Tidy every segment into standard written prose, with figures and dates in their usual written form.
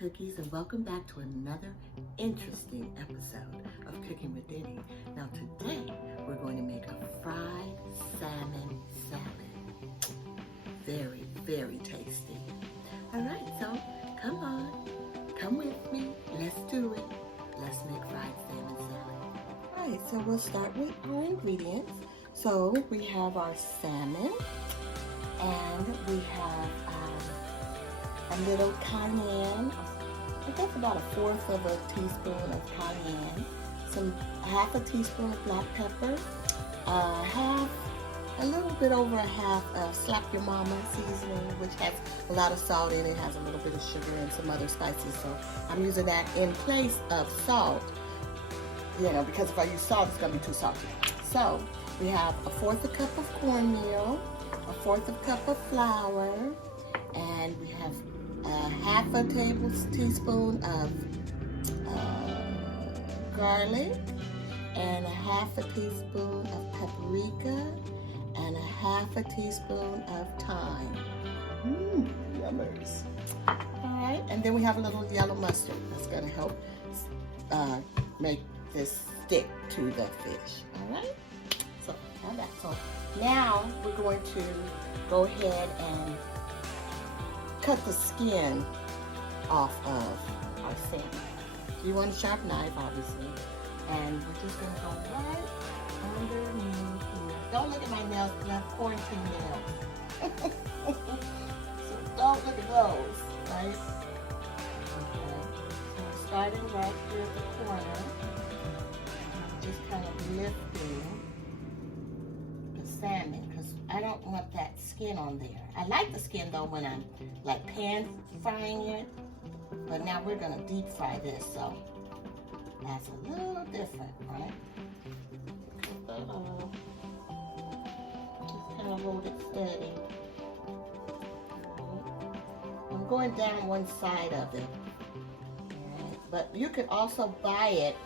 cookies, and welcome back to another interesting episode of Cooking with Diddy. Now today we're going to make a fried salmon salad. Very, very tasty. All right, so come on, come with me. Let's do it. Let's make fried salmon salad. All right, so we'll start with our ingredients. So we have our salmon, and we have a little cayenne, I guess about 1/4 of a teaspoon of cayenne, half a teaspoon of black pepper, a little bit over a half of Slap Your Mama seasoning, which has a lot of salt in it, has a little bit of sugar and some other spices. So I'm using that in place of salt, because if I use salt, it's gonna be too salty. So we have 1/4 cup of cornmeal, 1/4 cup of flour, and we have half a tablespoon of garlic, and half a teaspoon of paprika, and half a teaspoon of thyme. Yummers. All right, and then we have a little yellow mustard. That's gonna help make this stick to the fish. All right, so now we're going to go ahead and cut the skin off of our salmon. So you want a sharp knife, obviously, and we're just gonna go right underneath here. Don't look at my nails because I have quarantine nails. So don't look at those, right? Okay. So we're starting right here at the corner. Just kind of lifting the salmon because I don't want that skin on there. I like the skin though when I'm like pan frying it, but now we're gonna deep fry this, so that's a little different, right? Just kind of hold it steady. I'm going down one side of it, but you could also buy it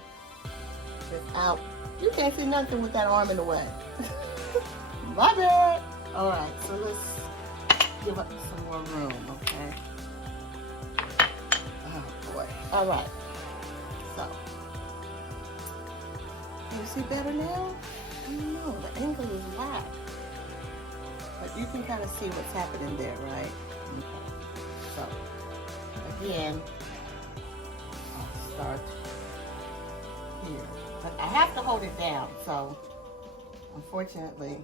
without. You can't see nothing with that arm in the way. My bad. All right, so let's give up some more room, okay? Oh boy. All right. So, can you see better now? I don't know. The angle is wide, but you can kind of see what's happening there, right? Okay. So, again, I'll start here, but I have to hold it down. So, unfortunately,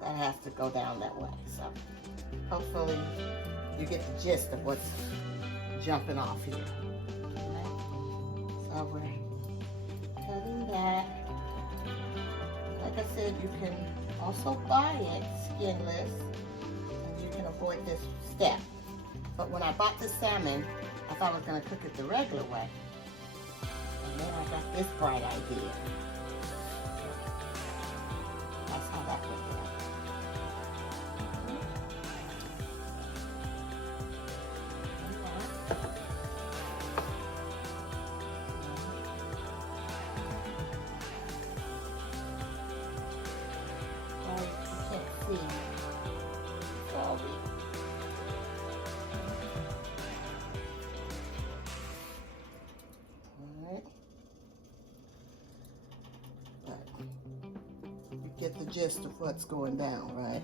that has to go down that way. So hopefully you get the gist of what's jumping off here. Okay. So we're cutting that. Like I said, you can also buy it skinless, and you can avoid this step. But when I bought the salmon, I thought I was going to cook it the regular way. And then I got this bright idea. That's how that went down. Get the gist of what's going down, right?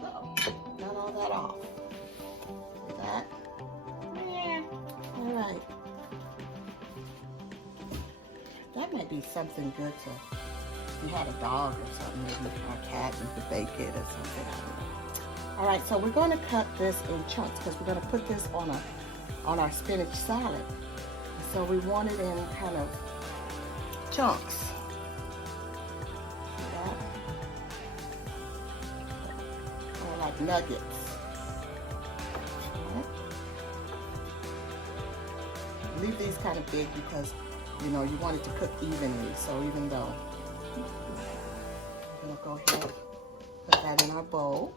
So, got all that off. See that? Yeah. All right. That might be something good to, if you had a dog or something, maybe or a cat, you could bake it or something. I don't know. All right, so we're going to cut this in chunks because we're going to put this on our spinach salad. So we want it in kind of chunks. See that? Kind of like nuggets. Okay. Leave these kind of big because you want it to cook evenly. So even though we'll go ahead, put that in our bowl.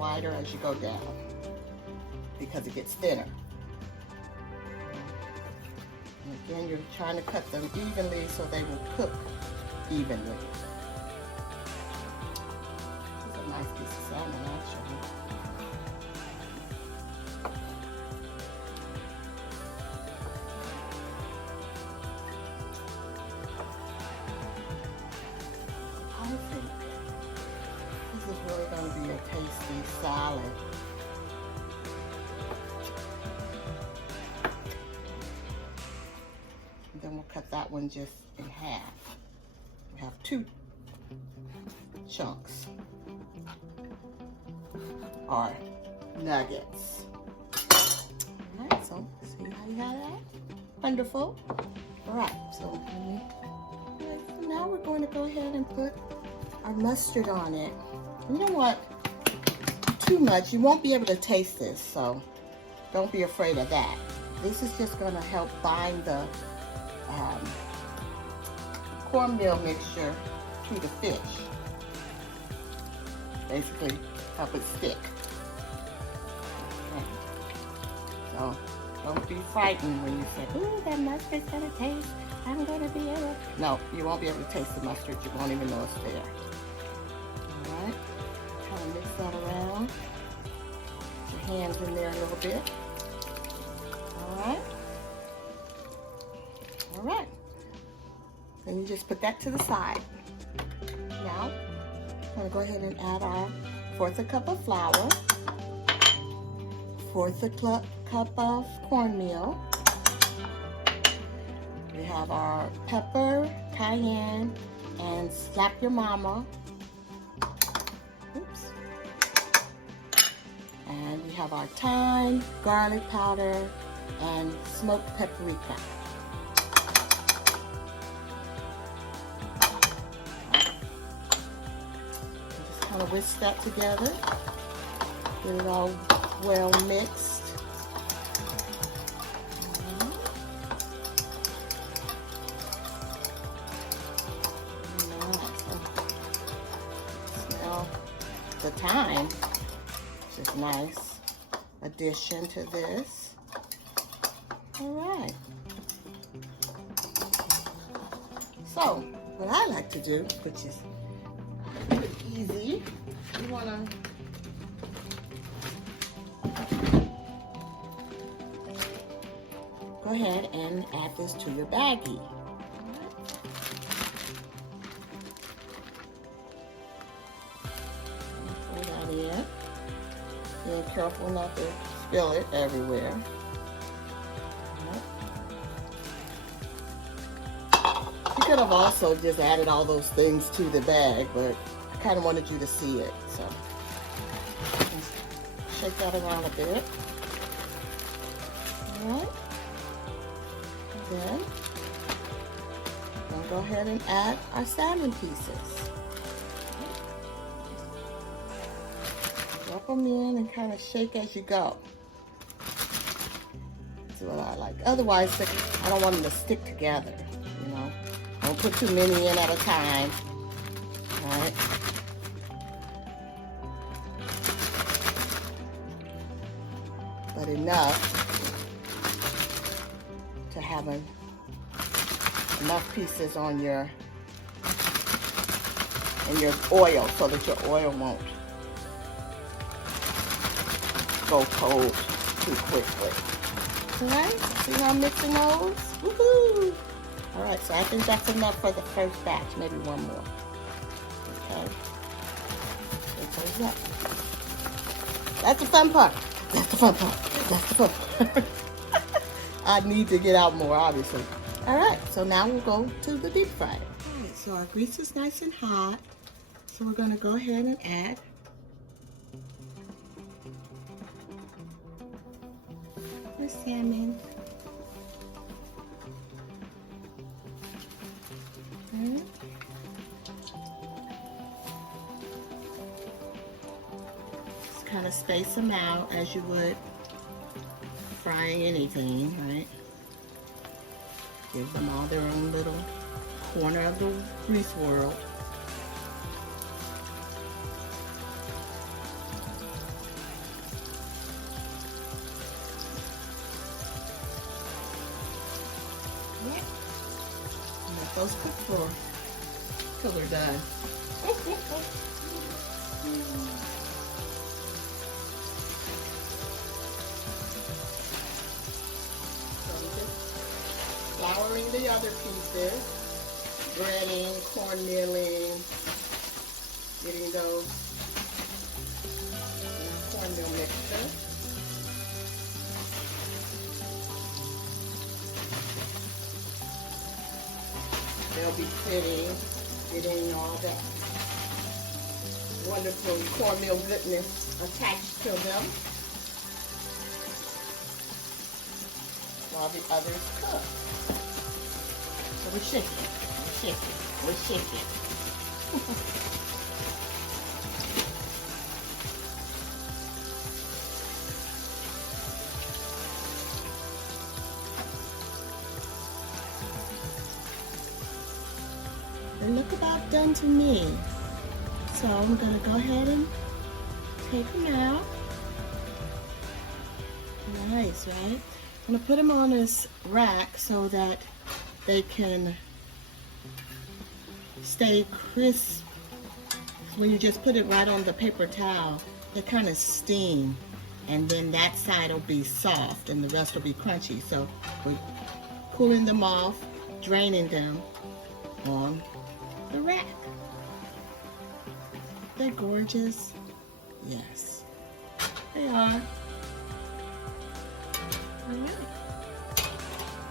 wider as you go down because it gets thinner. And again, you're trying to cut them evenly so they will cook evenly. This is a nice piece of salmon, actually. I think this is really going to be a tasty salad. And then we'll cut that one just in half. We have 2 chunks or nuggets. All right, so see how you got that? Wonderful. All right, so now we're going to go ahead and put our mustard on it. You don't want too much. You won't be able to taste this, so don't be afraid of that. This is just going to help bind the cornmeal mixture to the fish. Basically, help it stick. Okay. So don't be frightened when you say, ooh, that mustard's going to taste. I'm going to be able. No, you won't be able to taste the mustard. You won't even know it's there. All right. Kind of mix that around. Put your hands in there a little bit. All right. All right. Then you just put that to the side. Now, I'm going to go ahead and add our 1/4 cup of flour, 1/4 cup of cornmeal. We have our pepper, cayenne, and slap your mama. Oops. And we have our thyme, garlic powder, and smoked paprika. Just kind of whisk that together. Get it all well mixed. The thyme, which is nice addition to this. All right. So, what I like to do, which is pretty easy, you want to go ahead and add this to your baggie. Being careful not to spill it everywhere. You could have also just added all those things to the bag, but I kind of wanted you to see it, so shake that around a bit. All right, and then I'm going to go ahead and add our salmon pieces. Drop them in and kind of shake as you go. That's what I like. Otherwise, I don't want them to stick together, you know. Don't put too many in at a time. All right. But enough to have enough pieces on your oil so that your oil won't go cold too quickly. All right, see how I'm mixing those? Woohoo! All right, so I think that's enough for the first batch, maybe one more. Okay, shake those up. That's the fun part. That's the fun part. That's the fun part. I need to get out more, obviously. All right, so now we'll go to the deep fryer. All right, so our grease is nice and hot. So we're gonna go ahead and add our salmon. Okay. Just kind of space them out as you would frying anything, right? Give them all their own little corner of the grease world. those cook for till they're done. So I'm just flouring the other pieces, breading, cornmealing, getting those cornmeal mixture. They'll be pretty, getting all that wonderful cornmeal goodness attached to them while the others cook. So we're shaking, we're shaking. They look about done to me. So I'm gonna go ahead and take them out. Nice, right? I'm gonna put them on this rack so that they can stay crisp. When you just put it right on the paper towel, they kind of steam, and then that side will be soft and the rest will be crunchy. So we're cooling them off, draining them on the rack. They're gorgeous. Yes, they are.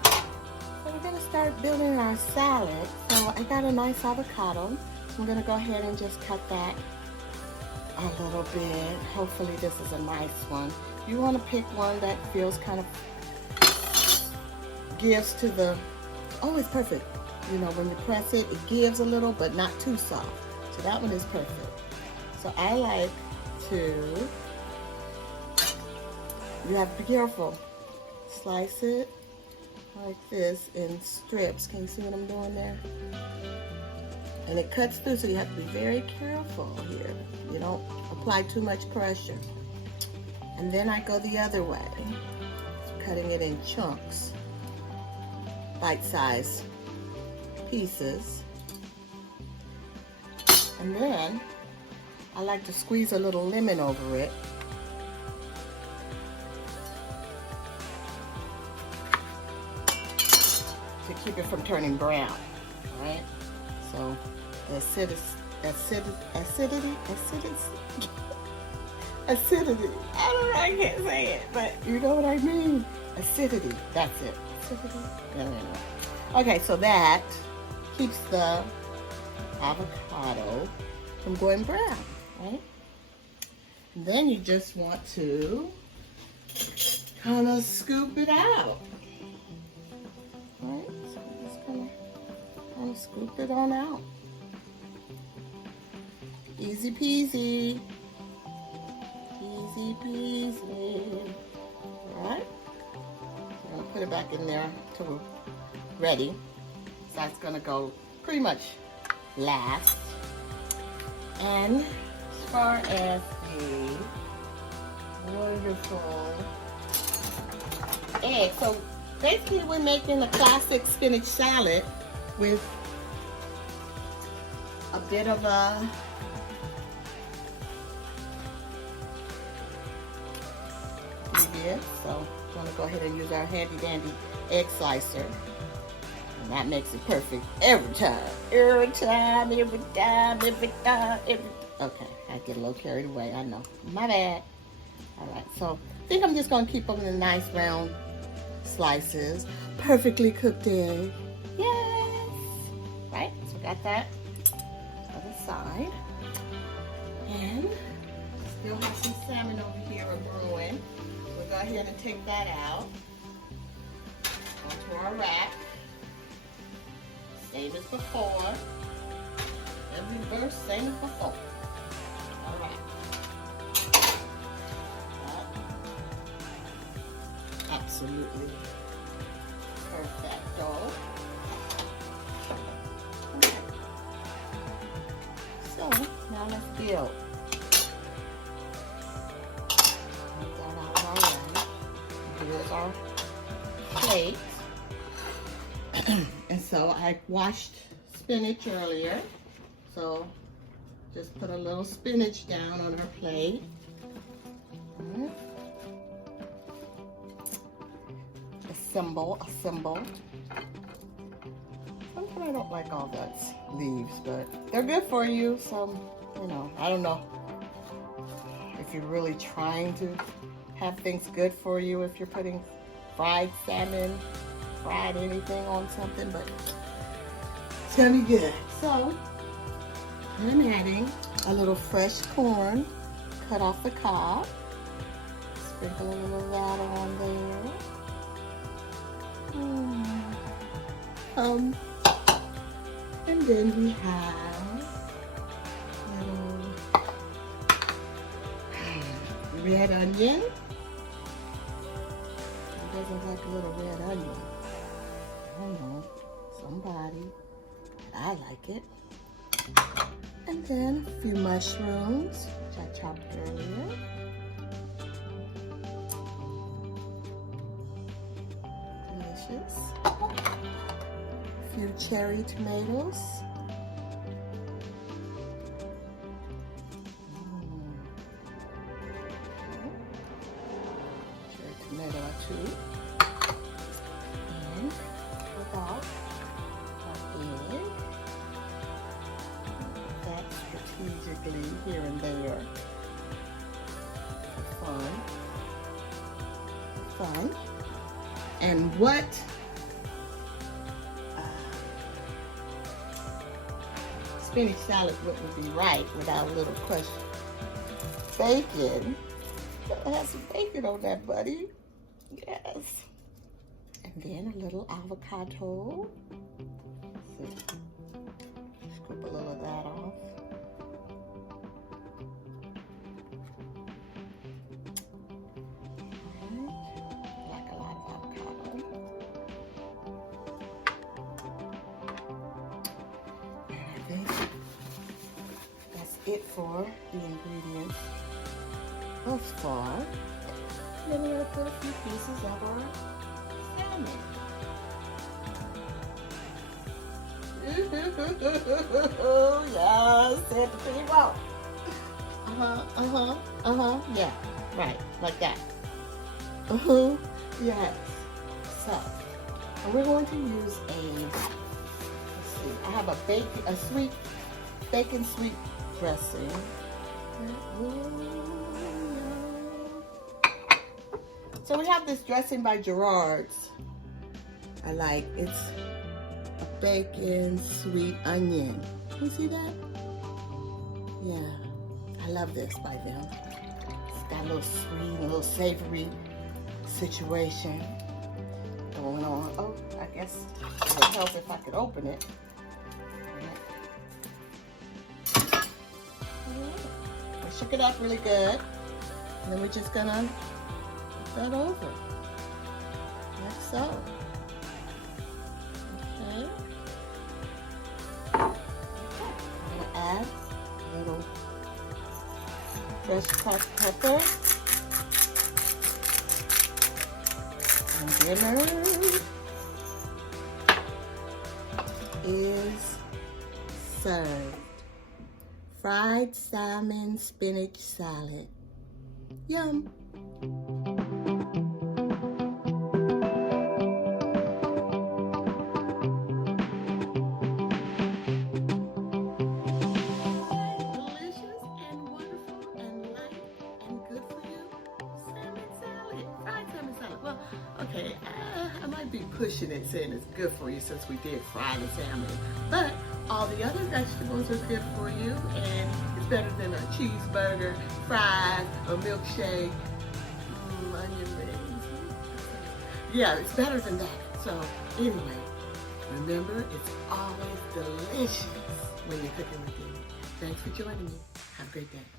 So we're gonna start building our salad. So I got a nice avocado. I'm gonna go ahead and just cut that a little bit. Hopefully this is a nice one. You wanna pick one that feels kind of gives to the, oh, it's perfect. You know, when you press it, it gives a little, but not too soft. So that one is perfect. So I like to, you have to be careful. Slice it like this in strips. Can you see what I'm doing there? And it cuts through, so you have to be very careful here. You don't apply too much pressure. And then I go the other way, cutting it in chunks, bite-sized pieces. And then I like to squeeze a little lemon over it. To keep it from turning brown, right? So the acidity, I don't know, I can't say it, but you know what I mean. Acidity, that's it. Acidity, anyway. Okay, so that keeps the avocado from going brown, right? And then you just want to kind of scoop it out, right? So I'm just gonna kind of scoop it on out. Easy peasy. Easy peasy. Alright? I'm gonna put it back in there until we're ready. So that's gonna go pretty much last. And as far as the wonderful egg, so basically we're making a classic spinach salad with a bit of a so I'm going to go ahead and use our handy dandy egg slicer, and that makes it perfect every time. Okay, I get a little carried away, I know, my bad. Alright, so I think I'm just going to keep them in nice round slices. Perfectly cooked egg, yes. Right, so got that other side, and still have some salmon over here brewing. Go ahead and take that out onto our rack. Same as before. Every verse, same as before. All right. Absolutely perfecto. Okay. So now let's build. Here's our plate. And so I washed spinach earlier. So just put a little spinach down on her plate. Assemble. Sometimes I don't like all those leaves, but they're good for you. So, you know, I don't know if you're really trying to have things good for you, if you're putting fried salmon, fried anything on something, but it's gonna be good. So I'm adding a little fresh corn, cut off the cob, sprinkle a little of that on there. And then we have little red onion. Who doesn't like a little red onion? I don't know, somebody. I like it. And then a few mushrooms, which I chopped earlier. Delicious. A few cherry tomatoes. Cherry tomato or two. And about our egg. That strategically here and there. Fun. And what spinach salad wouldn't be right without a little crushed bacon. Gotta have some bacon on that, buddy. Yes. And then a little avocado. Scoop a little of that off. It for the ingredients thus far. Then we're going to put a few pieces of our salmon. Yes, say it pretty well. Yeah, right, like that. Yes. So, and we're going to use let's see, I have a sweet bacon sweet dressing. So we have this dressing by Gerard's. I like it's a bacon sweet onion. You see that? Yeah, I love this by them. It's got a little sweet, a little savory situation going on. Oh, I guess it would help if I could open it. Shook it up really good, and then we're just gonna put that over, like so. Okay. I'm gonna add a little fresh cracked pepper, and dinner is served. Fried salmon spinach salad. Yum. Delicious and wonderful and light and good for you. Salmon salad. Fried salmon salad. Well, okay, I might be pushing it saying it's good for you since we did fry the salmon. But all the other vegetables are good for you, and it's better than a cheeseburger, fries, a milkshake, onion rings. Yeah, it's better than that. So anyway, remember, it's always delicious when you're cooking with me. Thanks for joining me. Have a great day.